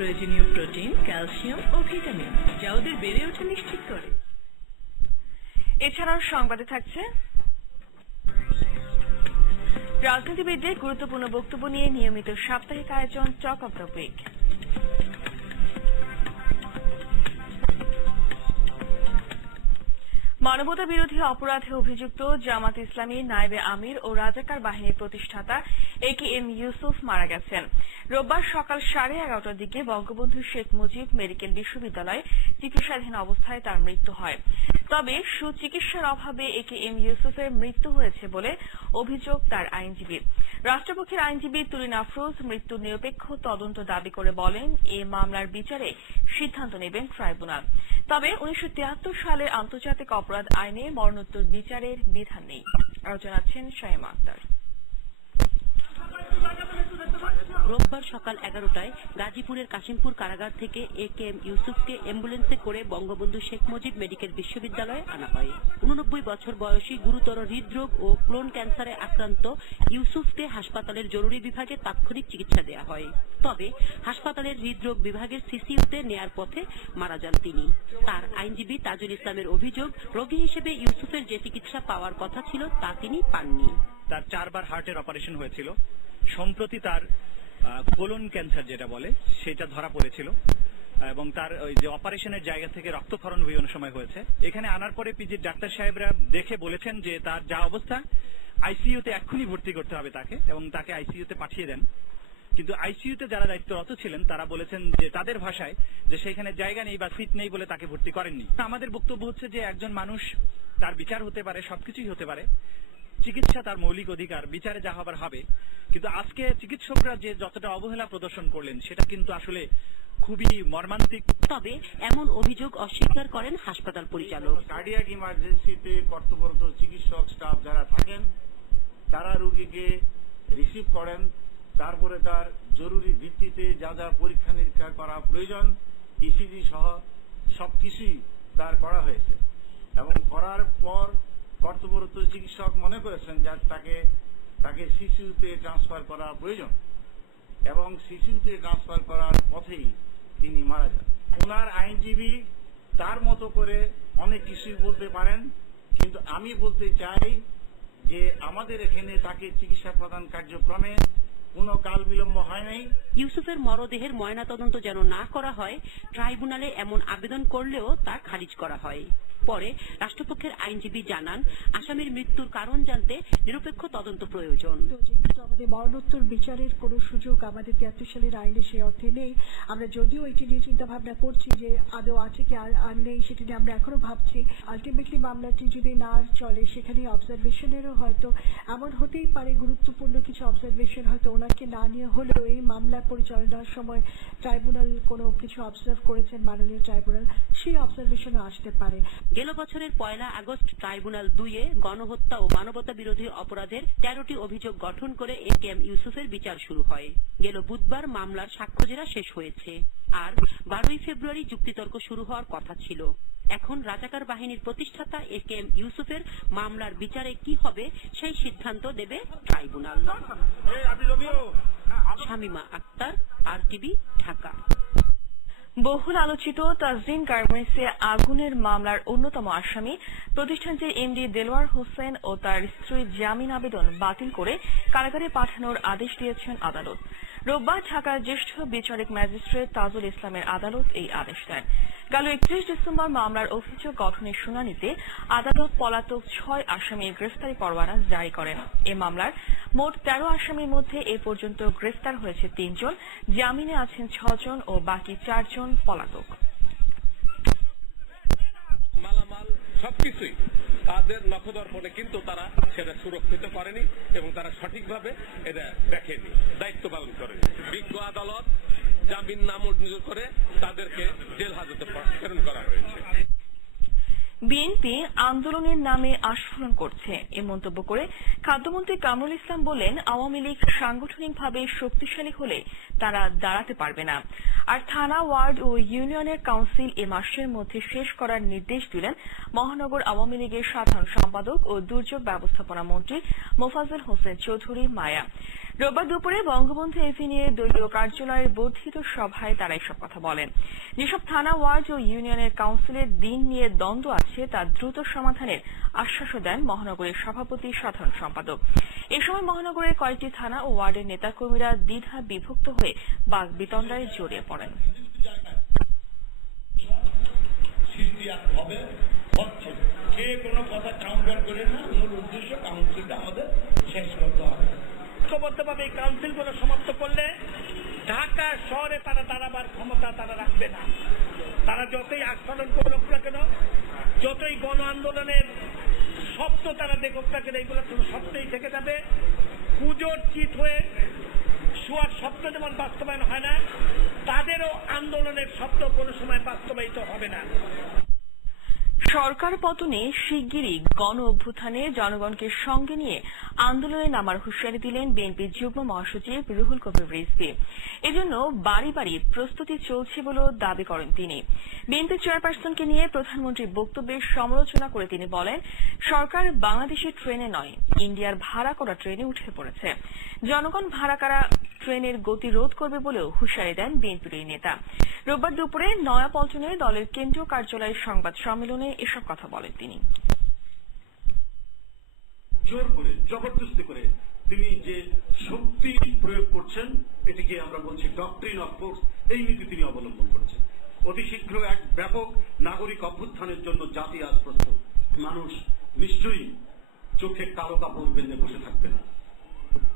প্রয়োজনীয় protein, calcium ও vitamin, যা ওদের বেড়ে ওঠা নিশ্চিত করে। এছাড়াও সংবাদে থাকছে রাজনীতিবিদদের গুরুত্বপূর্ণ বক্তব্য নিয়ে নিয়মিত সাপ্তাহিক আয়োজন টক অব দ্য উইক। মানবতা বিরোধী অপরাধে অভিযুক্ত জামাত ইসলামী নায়েবে আমির ও রাজাকার বাহিনীর প্রতিষ্ঠাতা AKM ইউসুফ মারা গেছেন। রোববার সকাল 11:30টার দিকে বঙ্গবন্ধু শেখ মুজিব মেডিকেল বিশ্ববিদ্যালয়ে চিকিৎসাধীন অবস্থায় তার মৃত্যু হয়। তবে সুচিকিৎসার অভাবে AKM ইউসুফের মৃত্যু হয়েছে বলে অভিযোগ তার আইনজীবীর। রাষ্ট্রপক্ষের আইনজীবী তুরিন আফরোজ মৃত্যুর নিরপেক্ষ তদন্ত দাবি করে বলেন, এ মামলার বিচারে সিদ্ধান্ত নেবেন ট্রাইব্যুনাল। তবে 1973 সালের আন্তর্জাতিক অপরাধ আইনে মরণোত্তর বিচারের বিধান নেই। আরো জানাচ্ছেন শাইমা আক্তার। রোববার সকাল 11টায় গাজীপুরের কাশিমপুর কারাগার থেকে AKM ইউসুফকে অ্যাম্বুলেন্সে করে বঙ্গবন্ধু শেখ মুজিব মেডিকেল বিশ্ববিদ্যালয়ে আনা হয়। 89 বছর বয়সী গুরুতর হৃদরোগ ও কোলন ক্যান্সারে আক্রান্ত ইউসুফকে হাসপাতালের জরুরি বিভাগে তাৎক্ষণিক চিকিৎসা দেওয়া হয়। তবে হাসপাতালের হৃদরোগ বিভাগের CCUতে নেয়ার পথে মারা যান তিনি। তার আইনজীবী তাজুল ইসলামের অভিযোগ, রোগী হিসেবে ইউসুফের যে চিকিৎসা পাওয়ার কথা ছিল তা তিনি পাননি। তার 4 বার হার্টের অপারেশন হয়েছিল। সম্প্রতি তার কোলন ক্যান্সার যেটা বলে সেটা ধরা পড়েছিল এবং তার ওই যে অপারেশনের জায়গা থেকে রক্তক্ষরণ বিভিন্ন সময় হয়েছে। এখানে আনার পরে পিজির ডাক্তার সাহেবরা দেখে বলেছেন যে তার যা অবস্থা, আইসিইউতে এক্ষুনি ভর্তি করতে হবে তাকে, এবং তাকে আইসিইউতে পাঠিয়ে দেন। কিন্তু আইসিইউতে যারা দায়িত্বরত ছিলেন তারা বলেছেন যে তাদের ভাষায় যে সেখানে জায়গা নেই বা সিট নেই বলে তাকে ভর্তি করেননি। আমাদের বক্তব্য হচ্ছে যে একজন মানুষ, তার বিচার হতে পারে, সবকিছুই হতে পারে, চিকিৎসা তার মৌলিক অধিকার, বিচারে যা হবার হবে। কিন্তু আজকে চিকিৎসকরা যে যতটা অবহেলা প্রদর্শন করলেন সেটা কিন্তু আসলে খুবই মর্মান্তিক। তবে এমন অভিযোগ অস্বীকার করেন হাসপাতাল পরিচালক। কার্ডিয়াক ইমার্জেন্সিতে কর্তব্যরত চিকিৎসক স্টাফ যারা থাকেন তারা রোগীকে রিসিভ করেন, তারপরে তার জরুরি ভিত্তিতে যা যা পরীক্ষা নিরীক্ষা করা প্রয়োজন, ইসিজি সহ সবকিছুই তার করা হয়েছে। এবং করার পর কর্তব্যরত চিকিৎসক মনে করেছেন যে তাকে সিসিউতে ট্রান্সফার করা প্রয়োজন, এবং সিসিউতে ট্রান্সফার করার পথেই তিনি মারা যান। ওনার আইনজীবী তার মতো করে অনেক কিছুই বলতে পারেন, কিন্তু আমি বলতে চাই যে আমাদের এখানে তাকে চিকিৎসা প্রদান কার্যক্রমে কোনো কাল বিলম্ব হয় নাই। ইউসুফের মরদেহের ময়নাতদন্ত যেন না করা হয়, ট্রাইব্যুনালে এমন আবেদন করলেও তা খারিজ করা হয়। পরে রাষ্ট্রপক্ষের আইনজীবী জানান, আসামির মৃত্যুর কারণ জানতে নিরপেক্ষ তদন্ত প্রয়োজন। যেহেতু আমাদের মরণোত্তর বিচারের কোনো সুযোগ আমাদের 73 সালের আইনে সে অর্থে নেই, আমরা যদিও এটি নিয়ে চিন্তা ভাবনা করছি যে আদৌ আছে কি আর নেই, সেটি নিয়ে আমরা এখনো ভাবছি। আলটিমেটলি মামলাটি যদি না চলে, সেখানে অবজারভেশনেরও হয়তো এমন হতেই পারে, গুরুত্বপূর্ণ কিছু অবজারভেশন হয়তো ওনাকে না নিয়ে হলেও এই মামলা পরিচালনার সময় ট্রাইব্যুনাল কোনো কিছু অবজার্ভ করেছেন, মাননীয় ট্রাইব্যুনাল, সেই অবজারভেশনও আসতে পারে। গেল বছরের 1 আগস্ট ট্রাইব্যুনাল 2-এ গণহত্যা ও মানবতা বিরোধী অপরাধের 13টি অভিযোগ গঠন করে AKM ইউসুফের বিচার শুরু হয়। গেল বুধবার মামলার সাক্ষ্যজেরা শেষ হয়েছে, আর 12ই ফেব্রুয়ারি যুক্তিতর্ক শুরু হওয়ার কথা ছিল। এখন রাজাকার বাহিনীর প্রতিষ্ঠাতা AKM ইউসুফের মামলার বিচারে কি হবে সেই সিদ্ধান্ত দেবে ট্রাইব্যুনাল। শামিমা আক্তার, RTV, ঢাকা। বহুল আলোচিত তাজরিন গার্মেন্টসে আগুনের মামলার অন্যতম আসামি প্রতিষ্ঠানটির MD দেলোয়ার হোসেন ও তার স্ত্রীর জামিন আবেদন বাতিল করে কারাগারে পাঠানোর আদেশ দিয়েছেন আদালত। রোববার ঢাকার জ্যেষ্ঠ বিচারিক ম্যাজিস্ট্রেট তাজুল ইসলামের আদালত এই আদেশ দেন। গেল 31 ডিসেম্বর মামলার অভিযোগ গঠনের শুনানিতে আদালত পলাতক 6 আসামির গ্রেফতারি পরোয়ানা জারি করেন। এ মামলার মোট 13 আসামির মধ্যে এ পর্যন্ত গ্রেফতার হয়েছে 3 জন, জামিনে আছেন 6 জন ও বাকি 4 জন পলাতক। মালামাল সবকিছুই তাদের নখদর্পণে, কিন্তু তারা সেটা সুরক্ষিত করেনি এবং তারা সঠিকভাবে এটা দেখেনি, দায়িত্ব পালন করেনি। বিজ্ঞ আদালত জামিন নামঞ্জুর করে তাদেরকে জেল হাজতে প্রেরণ করা হয়েছে। বিএনপি আন্দোলনের নামে আস্ফোরণ করছে, এ মন্তব্য করে খাদ্যমন্ত্রী কামরুল ইসলাম বলেন, আওয়ামী লীগ সাংগঠনিকভাবে শক্তিশালী হলে তারা দাঁড়াতে পারবে না। আর থানা, ওয়ার্ড ও ইউনিয়নের কাউন্সিল এ মাসের মধ্যে শেষ করার নির্দেশ দিলেন মহানগর আওয়ামী লীগের সাধারণ সম্পাদক ও দুর্যোগ ব্যবস্থাপনা মন্ত্রী মোফাজ্জল হোসেন চৌধুরী মায়া। রোববার দুপুরে বঙ্গবন্ধু এভিনিউয়ে দলীয় কার্যালয়ের বর্ধিত সভায় তারা এসব কথা বলেন। যেসব থানা, ওয়ার্ড ও ইউনিয়নের কাউন্সিলের দিন নিয়ে দ্বন্দ্ব আছে তা দ্রুত সমাধানের আশ্বাসও দেন মহানগরের সভাপতি, সাধারণ সম্পাদক। এ সময় মহানগরের কয়েকটি থানা ও ওয়ার্ডের নেতাকর্মীরা দ্বিধা বিভক্ত হয়ে বাক বিতণ্ডায় জড়িয়ে পড়েন। কে কোনো কথা কাউন্টার করে না, মূল উদ্দেশ্য কাউন্সিলটা আমাদের শেষ করতে হবে। ঐক্যবদ্ধভাবে এই কাউন্সিলগুলো সমাপ্ত করলে ঢাকা শহরে তারা দাঁড়াবার ক্ষমতা তারা রাখবে না। তারা যতই আস্ফালন করুক না কেন, যতই গণ আন্দোলনের শব্দ তারা দেখুক না কেন, এইগুলো কোনো শব্দই থেকে যাবে। পুজোর চিত হয়ে শোয়ার শব্দ যেমন বাস্তবায়ন হয় না, তাদেরও আন্দোলনের শব্দ কোনো সময় বাস্তবায়িত হবে না। সরকার পতনে শিগগিরই গণ অভ্যুত্থানে জনগণকে সঙ্গে নিয়ে আন্দোলনে নামার হুঁশিয়ারি দিলেন বিএনপির যুগ্ম মহাসচিব রুহুল কবির রিজভী। এজন্য বাড়ি বাড়ি প্রস্তুতি চলছে বলেও দাবি করেন তিনি। বিএনপি চেয়ারপারসনকে নিয়ে প্রধানমন্ত্রীর বক্তব্যের সমালোচনা করে তিনি বলেন, সরকার বাংলাদেশের ট্রেনে নয়, ইন্ডিয়ার ভাড়া করা ট্রেনে উঠে পড়েছে। জনগণ ভাড়া করা ট্রেনের গতি রোধ করবে বলেও হুঁশিয়ারি দেন বিএনপির এই নেতা। রোববার দুপুরে নয়াপল্টনে দলের কেন্দ্রীয় কার্যালয়ের সংবাদ সম্মেলনে এসব কথা বলেন তিনি। জোর করে, জবরদস্তি করে তিনি যে শক্তি প্রয়োগ করছেন, এটিকে আমরা বলছি ডক্ট্রিন অফ ফোর্স, এই নীতি তিনি অবলম্বন করছেন। অতি শীঘ্র এক ব্যাপক নাগরিক অভ্যুত্থানের জন্য জাতি আজ প্রস্তুত। মানুষ নিশ্চয়ই চোখে কালো কাপড় বেঁধে বসে থাকবে না।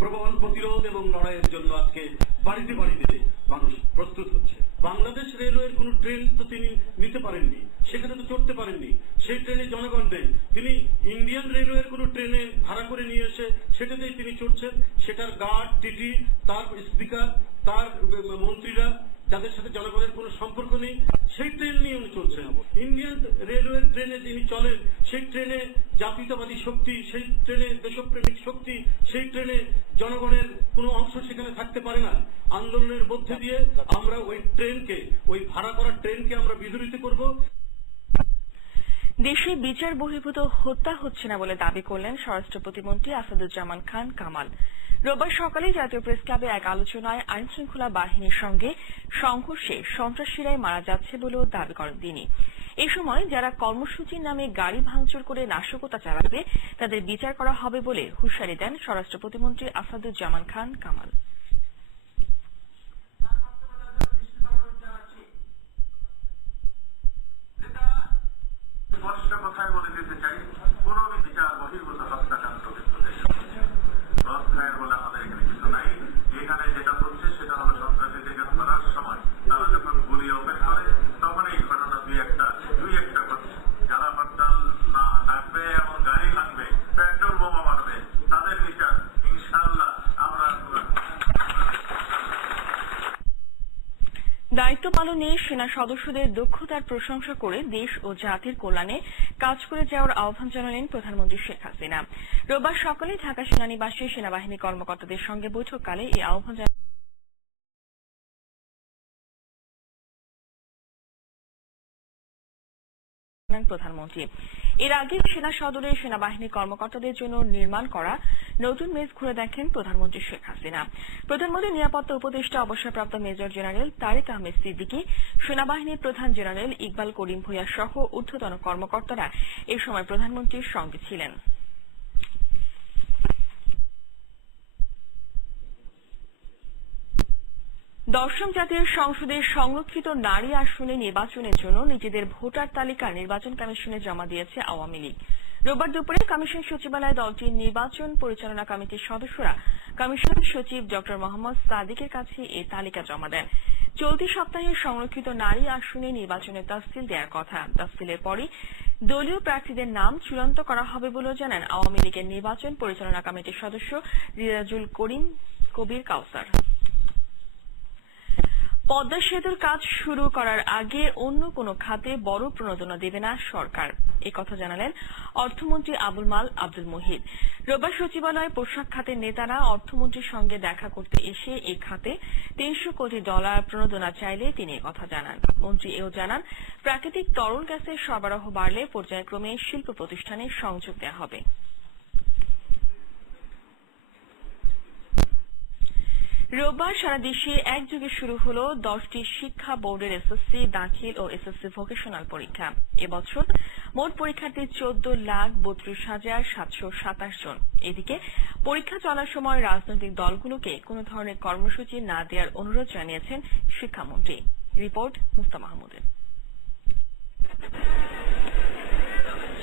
প্রবল প্রতিরোধ এবং লড়াইয়ের জন্য আজকে বাড়িতে বাড়িতে মানুষ প্রস্তুত হচ্ছে। বাংলাদেশ রেলওয়ের কোন ট্রেন তো তিনি নিতে পারেননি, সেখানে তো চড়তে পারেননি, সেই ট্রেনে জনগণ দেন। তিনি ইন্ডিয়ান রেলওয়ের কোন ট্রেনে ভাড়া করে নিয়ে এসে সেটাতেই তিনি চড়ছেন। সেটার গার্ড, টিটি, তার স্পিকার, তার মন্ত্রীরা, যাদের সাথে জনগণের কোন সম্পর্ক নেই, সেই ট্রেন নিয়ে উনি চলছেন। ইন্ডিয়ান রেলওয়ের ট্রেনে যিনি চলেন, সেই ট্রেনে জাতীয়তাবাদী শক্তি, সেই ট্রেনে দেশপ্রেমিক শক্তি, সেই ট্রেনে জনগণের কোন অংশ সেখানে থাকতে পারে না। আন্দোলনের মধ্যে দিয়ে আমরা ওই ট্রেনকে, ওই ভাড়া করা ট্রেনকে আমরা বিদূরিত করব। দেশে বিচার বহির্ভূত হত্যা হচ্ছে না বলে দাবি করলেন স্বরাষ্ট্র প্রতিমন্ত্রী আসাদুজ্জামান খান কামাল। রোববার সকালে জাতীয় প্রেস ক্লাবে এক আলোচনায় আইন শৃঙ্খলা বাহিনীর সঙ্গে সংঘর্ষে সন্ত্রাসীরাই মারা যাচ্ছে বলেও দাবি করেন তিনি। এ সময় যারা কর্মসূচির নামে গাড়ি ভাঙচুর করে নাশকতা চালাবে তাদের বিচার করা হবে বলে হুঁশিয়ারি দেন স্বরাষ্ট্র প্রতিমন্ত্রী আসাদুজ্জামান খান কামাল। স্পষ্ট কথায় বলে দিতে চাই, কোন বিচার বহির্ভূত হত্যাকাণ্ড কিন্তু অধ্যায়ের বলে আমাদের এখানে কিছু নাই। এখানে যেটা হচ্ছে সেটা হলো সন্ত্রাসীদেরকে ধরার সময় তারা যখন গুলি ওপেন করে তখন এই ঘটনা দুই একটা করছে। যারা হরতাল না ডাকবে এবং গাড়ি ভাঙবে, পেট্রোল বোমা মারবে, তাদের বিচার ইনশাআল্লাহ আমরা। দায়িত্ব পালনে সেনা সদস্যদের দক্ষতার প্রশংসা করে দেশ ও জাতির কল্যাণে কাজ করে যাওয়ার আহ্বান জানালেন প্রধানমন্ত্রী শেখ হাসিনা। রোববার সকালে ঢাকা সেনানিবাসে সেনাবাহিনী কর্মকর্তাদের সঙ্গে বৈঠককালে এই আহ্বান জানান প্রধানমন্ত্রী। এর আগে সেনা সদরে সেনাবাহিনী কর্মকর্তাদের জন্য নির্মাণ করা নতুন মেস ঘুরে দেখেন প্রধানমন্ত্রী শেখ হাসিনা। প্রধানমন্ত্রীর নিরাপত্তা উপদেষ্টা অবসরপ্রাপ্ত মেজর জেনারেল তারেক আহমেদ সিদ্দিকী, সেনাবাহিনীর প্রধান জেনারেল ইকবাল করিম ভূঁইয়া সহ ঊর্ধ্বতন কর্মকর্তারা এ সময় প্রধানমন্ত্রীর সঙ্গে ছিলেন। দশম জাতীয় সংসদের সংরক্ষিত নারী আসনে নির্বাচনের জন্য নিজেদের ভোটার তালিকা নির্বাচন কমিশনে জমা দিয়েছে আওয়ামী লীগ। রোববার দুপুরে কমিশন সচিবালয়ে দলটির নির্বাচন পরিচালনা কমিটির সদস্যরা কমিশন সচিব ড মোহাম্মদ সাদিকের কাছে এই তালিকা জমা দেন। চলতি সপ্তাহে সংরক্ষিত নারী আসনে নির্বাচনের তফসিল দেওয়ার কথা। তফসিলের পরই দলীয় প্রার্থীদের নাম চূড়ান্ত করা হবে বলেও জানান আওয়ামী লীগের নির্বাচন পরিচালনা কমিটির সদস্য রিয়াজুল কবির কাউসার। পদ্মা সেতুর কাজ শুরু করার আগে অন্য কোনো খাতে বড় প্রণোদনা দেবে না সরকার, একথা জানালেন অর্থমন্ত্রী আবুল মাল আব্দুল মুহিত। রোববার সচিবালয়ে পোশাক খাতের নেতারা অর্থমন্ত্রীর সঙ্গে দেখা করতে এসে এই খাতে $300 কোটি প্রণোদনা চাইলে তিনি একথা জানান। মন্ত্রী এও জানান, প্রাকৃতিক তরল গ্যাসের সরবরাহ বাড়লে পর্যায়ক্রমে শিল্প প্রতিষ্ঠানে সংযোগ দেওয়া হবে। রোববার সারা দেশে একযোগে শুরু হলো 10টি শিক্ষা বোর্ডের এসএসসি দাখিল ও এসএসসি ভোকেশনাল পরীক্ষা। এবছর মোট পরীক্ষার্থী 14,32,727 জন। এদিকে পরীক্ষা চলার সময় রাজনৈতিক দলগুলোকে কোনো ধরনের কর্মসূচি না দেওয়ার অনুরোধ জানিয়েছেন শিক্ষামন্ত্রী। রিপোর্ট মুস্তা মাহমুদের।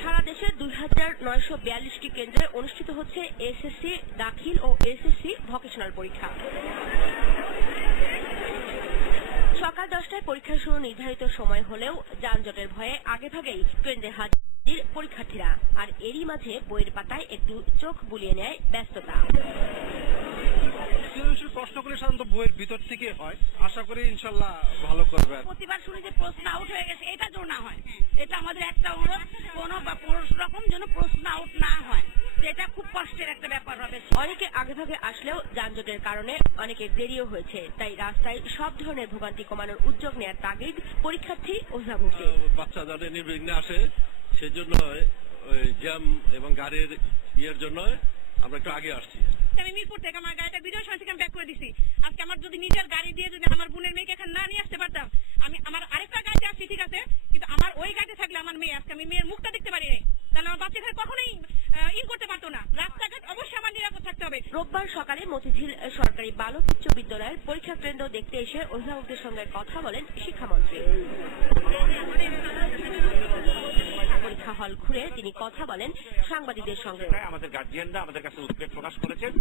সারা দেশে 2,942টি কেন্দ্রে অনুষ্ঠিত হচ্ছে এসএসসি দাখিল ও এসএসসি ভোকেশনাল পরীক্ষা। সকাল 10টায় পরীক্ষা শুরু নির্ধারিত সময় হলেও যানজটের ভয়ে আগেভাগেই কেন্দ্রে হাজির পরীক্ষার্থীরা। আর এরই মাঝে বইয়ের পাতায় একটু চোখ বুলিয়ে নেয় ব্যস্ততা। প্রশ্নগুলি সাধারণত বইয়ের ভিতর থেকে হয়, আশা করি ইনশাল্লাহ ভালো করবে। প্রতিবার শুনে যে প্রশ্ন আউট হয়ে গেছে, এটা যেন না হয়, এটা আমাদের একটা অনুরোধ, কোনো রকম যেন প্রশ্ন আউট না হয়, এটা খুব কষ্টের একটা ব্যাপার হবে। অনেকে আগেভাগে আসলেও যানজটের কারণে অনেকে দেরিও হয়েছে, তাই রাস্তায় সব ধরনের ভোগান্তি কমানোর উদ্যোগ নেওয়ার তাগিদ পরীক্ষার্থী অভিভাবকদের। বাচ্চা যাদের নির্বিঘ্নে আসে সেজন্য জ্যাম এবং গাড়ির ইয়ের জন্য আমরা একটু আগে আসছি। আমি মিরপুর থেকে আমার গাড়িটা ভিডিও সময় থেকে আমি ব্যাক করে দিছি। আজকে আমার যদি নিজের গাড়ি দিয়ে যদি আমার বোনের মেয়েকে এখানে না নিয়ে আসতে পারতাম, আমি আমার আরেকটা গাড়িতে আসছি ঠিক আছে, কিন্তু আমার ওই গাড়িতে থাকলে আমার মেয়ে, আজকে আমি মেয়ের মুখটা দেখতে পারি নাই, তাহলে আমার বাচ্চাদের কখনোই করতে পারতো না। রাস্তাঘাট অবশ্যই আমার নিরাপদ থাকতে হবে। রোববার সকালে মতিঝিল সরকারি বালক উচ্চ বিদ্যালয়ের পরীক্ষা কেন্দ্র দেখতে এসে অভিভাবকদের সঙ্গে কথা বলেন শিক্ষামন্ত্রী। পরীক্ষা হল ঘুরে তিনি কথা বলেন সাংবাদিকদের সঙ্গে। আমাদের গার্জিয়ানরা আমাদের কাছে উদ্বেগ প্রকাশ করেছেন